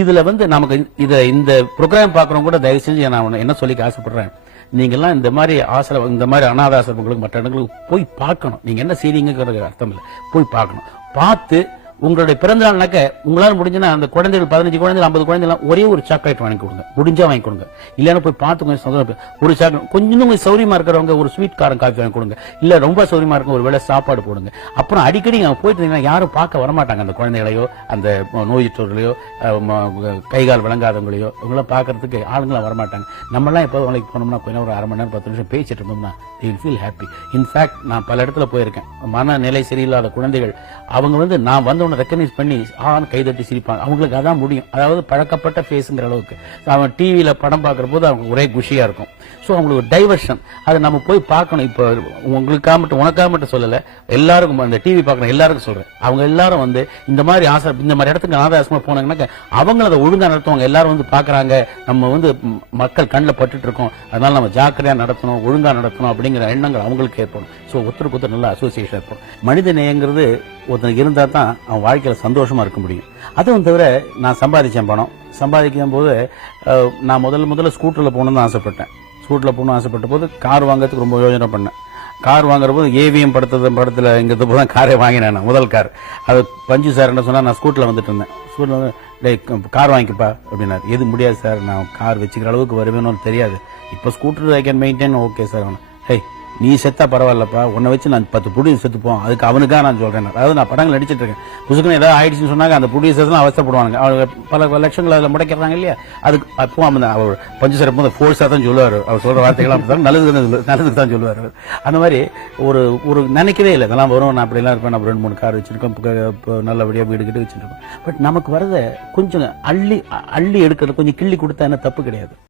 இதுல வந்து நமக்கு இந்த ப்ரோக்ராம் பாக்குறவங்க கூட தயவு செஞ்சு நான் என்ன சொல்லிக்க ஆசைப்படுறேன், நீங்க எல்லாம் இந்த மாதிரி இந்த மாதிரி அனாத ஆசிரமங்களுக்கு மற்ற இடங்களுக்கு போய் பார்க்கணும். நீங்க என்ன செய்றீங்கிறது அர்த்தம் இல்லை, போய் பார்க்கணும். பார்த்து உங்களுடைய பிறந்த நாள்னாக்க உங்களால முடிஞ்சுன்னா அந்த குழந்தைகள் 15 குழந்தைகள் 50 குழந்தைகள் ஒரே ஒரு சாக்லேட் வாங்கி கொடுங்க, முடிஞ்சா வாங்கி கொடுங்க. இல்லைன்னா போய் பார்த்து கொஞ்சம் சந்தோஷம், ஒரு சாக்லேட் கொஞ்சம் சௌரியமா இருக்கிறவங்க ஒரு ஸ்வீட் காரம் காஃபி வாங்கி கொடுங்க. இல்ல ரொம்ப சௌரியமா இருக்க ஒரு வேளை சாப்பாடு போடுங்க. அப்புறம் அடிக்கடி அங்க போயிட்டு யாரும் பார்க்க வரமாட்டாங்க, அந்த குழந்தைகளையோ அந்த நோயுற்றவர்களையோ கைகால் விளங்காதவங்களையோ இவங்களாம் பார்க்கறதுக்கு ஆளுங்களாம் வரமாட்டாங்க. நம்மளாம் எப்போது வேலைக்கு போனோம்னா கொஞ்சம் ஒரு 1/2 மணி நேரம் 10 நிமிஷம் பேசிட்டு இருந்தோம்னா they will feel happy. In fact நான் பல இடத்துல போயிருக்கேன், மனநிலை சரியில்லாத குழந்தைகள் அவங்க வந்து நான் வந்தவனை ரெக்கக்னைஸ் பண்ணி கைதட்டி சிரிப்பாங்க. அவங்களுக்கு அதான் முடியும், அதாவது பழக்கப்பட்ட ஃபேஸ்ங்கிற அளவுக்கு. அவன் டிவியில படம் பார்க்கிற போது அவங்க ஒரே குஷியா இருக்கும். ஸோ அவங்களுக்கு ஒரு டைவர்ஷன், அதை நம்ம போய் பார்க்கணும். இப்போ உங்களுக்காக மட்டும் உனக்காக மட்டும் சொல்லல, எல்லாருக்கும் அந்த டிவி பார்க்கணும் எல்லாருக்கும் சொல்றேன். அவங்க எல்லாரும் வந்து இந்த மாதிரி இந்த மாதிரி இடத்துக்கு அனாதாசமா போனாங்கன்னாக்க அவங்க அதை ஒழுங்கா நடத்துவாங்க. எல்லாரும் வந்து பாக்குறாங்க, நம்ம வந்து மக்கள் கண்ணில் பட்டுட்டு இருக்கோம், அதனால நம்ம ஜாக்கிரதையா நடத்தணும், ஒழுங்கா நடத்தணும் அப்படிங்கிற எண்ணங்கள் அவங்களுக்கு ஏற்படும். ஸோ ஒருத்தருக்கு ஒருத்தர் நல்ல அசோசியேஷன் ஏற்படும். மனித நேயங்கிறது ஒருத்தனுக்கு இருந்தா தான் அவன் வாழ்க்கையில சந்தோஷமா இருக்க முடியும். அதுவும் தவிர நான் சம்பாதிச்சேன் பணம். சம்பாதிக்கும் போது நான் முதல்ல ஸ்கூட்டர்ல போகணும்னு ஆசைப்பட்டேன். ஸ்கூட்டர்ல போகணும்னு ஆசைப்பட்ட போது கார் வாங்குறதுக்கு ரொம்ப யோசனை பண்ணேன். கார் வாங்குற போது ஏவிஎம் படத்துல இங்கிறது போது தான் காரை வாங்கினேன். முதல் கார் அது பஞ்சு சார் என்ன சொன்னா, நான் ஸ்கூட்டர்ல வந்துட்டு இருந்தேன். ஸ்கூட்டர்ல வந்து கார் வாங்கிக்கப்பா அப்படின்னாரு. எது முடியாது சார், நான் கார் வச்சுக்கிற அளவுக்கு வருவேன்னு தெரியாது. இப்போ scooter I can maintain. Okay sir. Hey நீ செத்தா பரவாயில்லப்பா, உன்னை வச்சு நான் 10 ப்ரொடியூசர் செத்துப்போம், அதுக்கு அவனுக்காக நான் சொல்றேன். அதாவது நான் படங்கள் நடிச்சிட்டு இருக்கேன், புதுசுக்குன்னு ஏதாவது ஆயிடுச்சுன்னு சொன்னாங்க அந்த ப்ரொடியூசர்ஸ் அவசரப்படுவாங்க. அவங்க பல லட்சங்கள் அதில் முடைக்கிறாங்க இல்லையா. அதுக்கு அப்போ அவர் பஞ்சு சார் போது ஃபோர்ஸா தான் சொல்லுவார். அவர் சொல்ற வார்த்தைகள் நல்லதுக்கு தான் சொல்லுவார். அந்த மாதிரி ஒரு நினைக்கவே இல்லை இதெல்லாம் வரும், நான் அப்படிலாம் இருப்பேன், நம்ம 2-3 கார் வச்சிருக்கோம், நல்லபடியா வீடு கிட்ட வச்சிருக்கோம். பட் நமக்கு வரத கொஞ்சம் அள்ளி எடுக்கிறது, கொஞ்சம் கிள்ளி கொடுத்தா என்ன தப்பு கிடையாது.